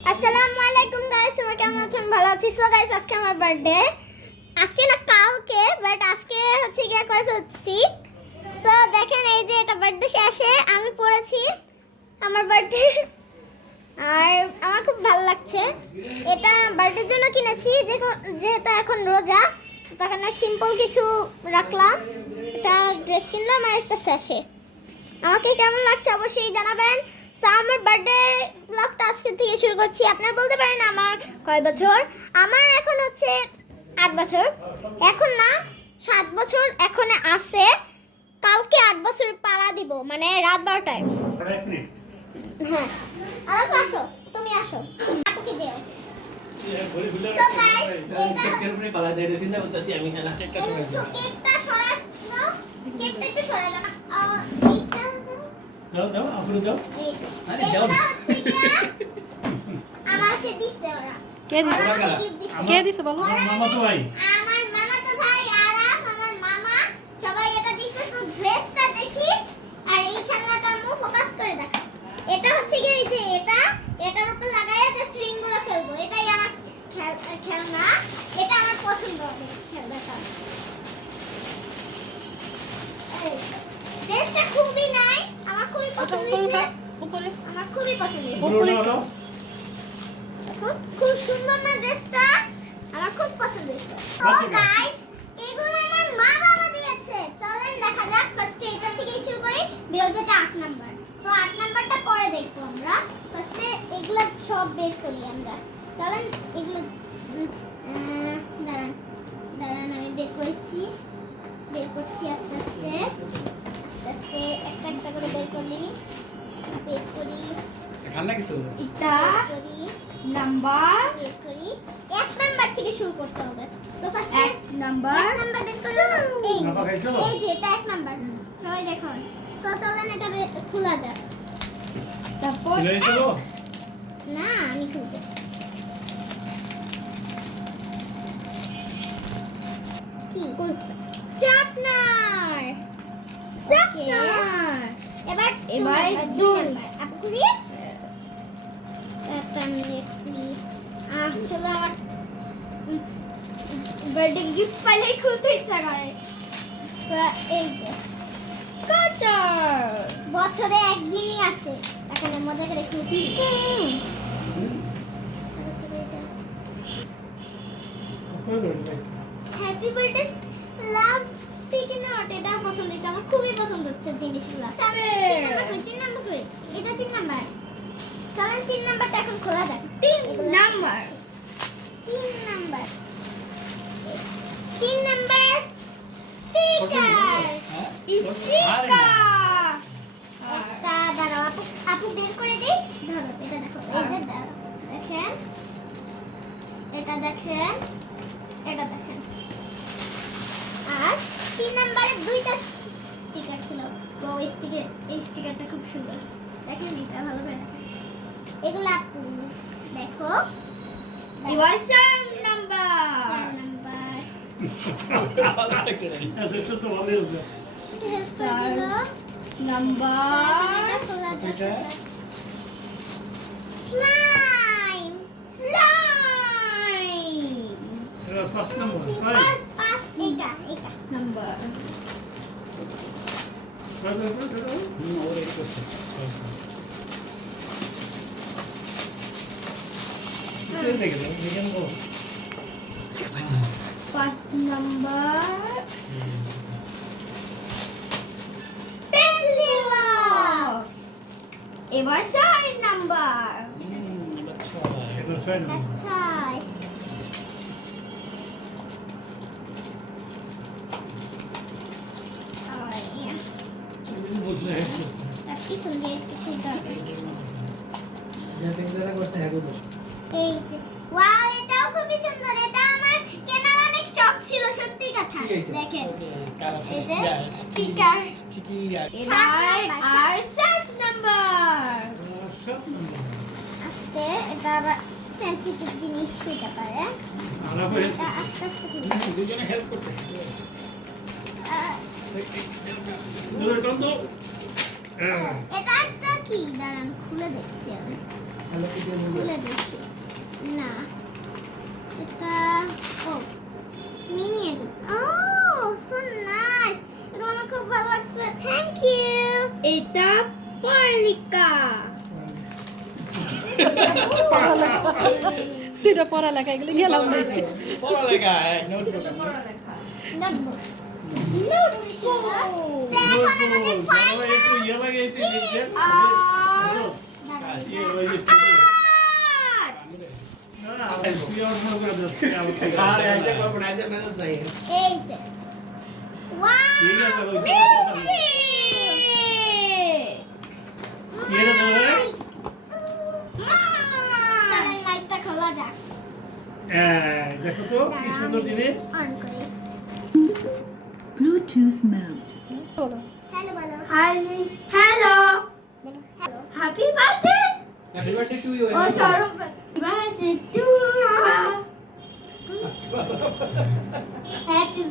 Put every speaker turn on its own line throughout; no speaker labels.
আসসালামু আলাইকুম গাইস তোমরা কেমন আছো আমি ভালো আছি। সো গাইস আজকে আমার বার্থডে আজকে না কালকে বাট আজকে হচ্ছে গিয়ে করে ফেলছি। সো দেখেন, এই যে এটা বার্থডে শেষে আমি পড়েছি আমার বার্থডে আর আমার খুব ভালো লাগছে। এটা বার্থডের জন্য কিনেছি যেহেতু এখন রোজা তখন সিম্পল কিছু রাখলাম। একটা ড্রেস কিনলাম আর একটা স্যাশে আমাকে কেমন লাগছে অবশ্যই জানাবেন। আমার বার্থডে ব্লগটা আজকে থেকে শুরু করছি। আপনারা বলতে পারেন আমার কয় বছর? আমার এখন হচ্ছে আট বছর। এখন না, সাত বছর এখন আছে। কালকে আট বছর পাড়া দিব মানে রাত বারোটায়। হ্যাঁ। আসো, তুমি আসো।
কেকটা
কেকটা একটু
দাও দাও আপুরে দাও।
আরে
হচ্ছে আমাকে দিছে ওরা।
কে দিছে? কে দিছে বলো?
আমার মামা তো ভাই।
আমার মামা তো ভাই আরাম আমার মামা। সবাই এটা দিছে তো ড্রেসটা দেখি। আর এই খেলনাটা আমি ফোকাস করে দেখা। এটা হচ্ছে কি এই যে এটা এটার উপর লাগাইয়া জাস্ট রিংগুলো খেলব এটাই আমার খেল- খেলনা। এটা আমার পছন্দ হবে খেলনাটা। এই, ড্রেসটা খুবই নাইস আমার খুবই
আচ্ছা,
পছন্দ
উপরে।
আমার খুবই পছন্দ। হয়েছে খুব সুন্দর না ড্রেসটা আমার খুব পছন্দ হয়েছে।
ঠান্ডা কিছু?
এটা
বের করি
নাম্বার।
বের করি এক নাম্বার থেকে শুরু করতে হবে। তো ফার্স্টে
এক নাম্বার।
এক নাম্বার বের করে এই
নাম্বার
যে
খাইছো?
এই যে এটা এক নাম্বার। সবাই দেখুন সো চলেন এটা খোলা যাক।
তারপর
না আমি খুলবো কি? স্টার্টনার
স্টার্টনার
এবার
এবার
দুই। আপনি আসলে আমার বার্থডে গিফট পাইলেই খুলতে ইচ্ছা করে। এই যে
কাটার
বছরে একদিনই আসে। এখানে মজা করে খুলছি ছোট ছোট happy birthday love sticky note এটা পছন্দ হয়েছে। আমার খুবই পছন্দ হচ্ছে জিনিসগুলো। তিন নাম্বার কই? তিন নাম্বার কই? এটা তিন নাম্বার। চলেন তিন নাম্বারটা এখন খোলা যাক।
তিন নাম্বার।
তিন নাম্বার। তিন নাম্বার স্টিকার।
স্টিকার।
তা দাঁড়াও আপু আপু বের করে দিই। ধরো এটা দেখো এই যে দেখেন। এটা দেখেন এটা দেখেন আর তিন নাম্বারে দুইটা স্টিকার ছিল তো ওই স্টিকার এই স্টিকারটা খুব সুন্দর দেখেন এটা ভালো করে এগুলো আপু দেখো
নাম্বার
নাম্বার
সেটা তো ভালোই হচ্ছে
হেল্প করে
চার।
দিল
নাম্বার
এটা খোলা যাক
এটা?
স্লাইম
স্লাইম
এটা ফার্স্ট নাম্বার ভাই
পাঁচ এইটা এইটা
নাম্বার
ভাই ভাই ভাই দাও
ওরে করছে
এটা দেখে দাও দেখেন তো
পাঁচ নাম্বার
পেন্সিল বক্স
এবার চার নাম্বার
এটা ছয় নাম্বার
আচ্ছা
এটা
পিছন দিয়ে একটু খুলতে এই যে ওয়াও এটাও খুবই সুন্দর এটা আমার কেনার অনেক শখ ছিল সত্যি কথা দেখেন স্টিকার
আর সাত নাম্বার
আস্তে এটা আবার সেনসিটিভ জিনিস হইতে পারে এটা আস্তে আস্তে
দুজনে হেল্প করতে
এটা একটা কি দাঁড়ান খুলে দেখছি আমি
হ্যালো কিটি
খুলে দিচ্ছি না এটা ও মিনি এগুলো ও সো নাইস এগুলো আমার খুব ভালো লাগছে থ্যাংক ইউ
এটা পলিকা
এটা পড়ালেখা এগুলো গেলাম দেখে
পড়ালেখা নোটবুক
নোটবুক
দেখো তো কি সুন্দর জিনিস
ইউ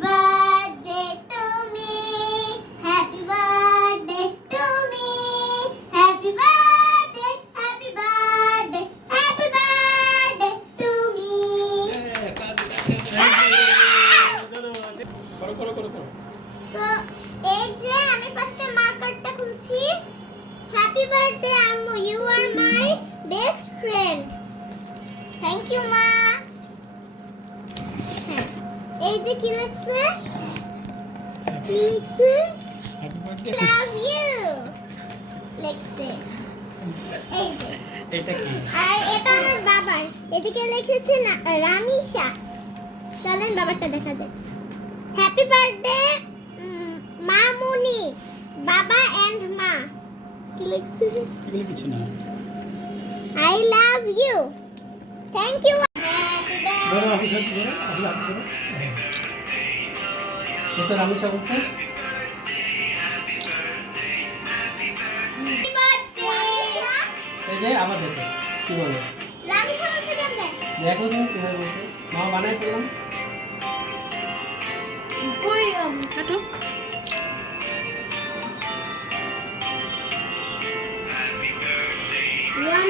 ও কি লিখছে কি লিখছে লাভ ইউ লিখছে। এই যে।
এটা কি?
আর এটা আমার বাবার। এদিকে লিখেছে না রামিশা চলেন বাবারটা দেখা যায় হ্যাপি বার্থডে মামুনি বাবা এন্ড মা। কি লিখছে?
এগুলো কিছু না।
I love you thank you happy
ধরো। সাথে আমি
আমি বলছে এই যে আবার দেখো কি বলে? দেখো তুমি কীভাবে বলছে? মা বানাই পেলাম।
কই
হাঁটো
ওয়ান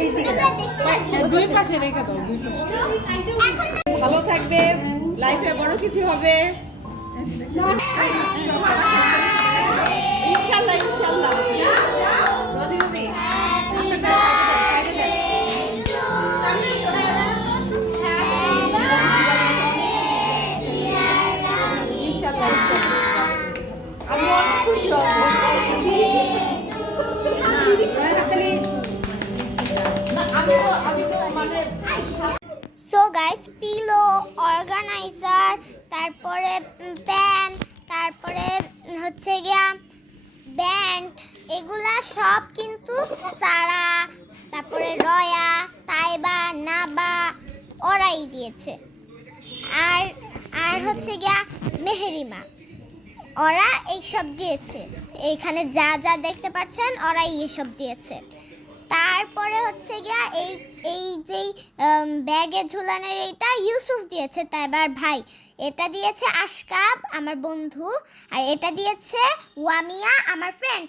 কয়টা দিকে
দুই পাশে রেখে দাও দুই পাশে। ভালো থাকবে লাইফে বড় কিছু হবে। ইনশাল্লাহ ইনশাল্লাহ।
অর্গানাইজার, তারপরে প্যান তারপরে হচ্ছে গিয়া ব্যান্ড এগুলা সব কিন্তু সারা, তারপরে রয়া, তাইবা, নাবা, ওরাই দিয়েছে। আর আর হচ্ছে গিয়া মেহেরিমা, ওরা এইসব দিয়েছে। এখানে যা যা দেখতে পাচ্ছেন, ওরাই এসব দিয়েছে। তারপরে হচ্ছে গিয়া এই এই যেই ব্যাগে ঝুলানের এইটা ইউসুফ দিয়েছে। তাই এবার ভাই, এটা দিয়েছে আশকাব, আমার বন্ধু, আর এটা দিয়েছে ওয়ামিয়া, আমার ফ্রেন্ড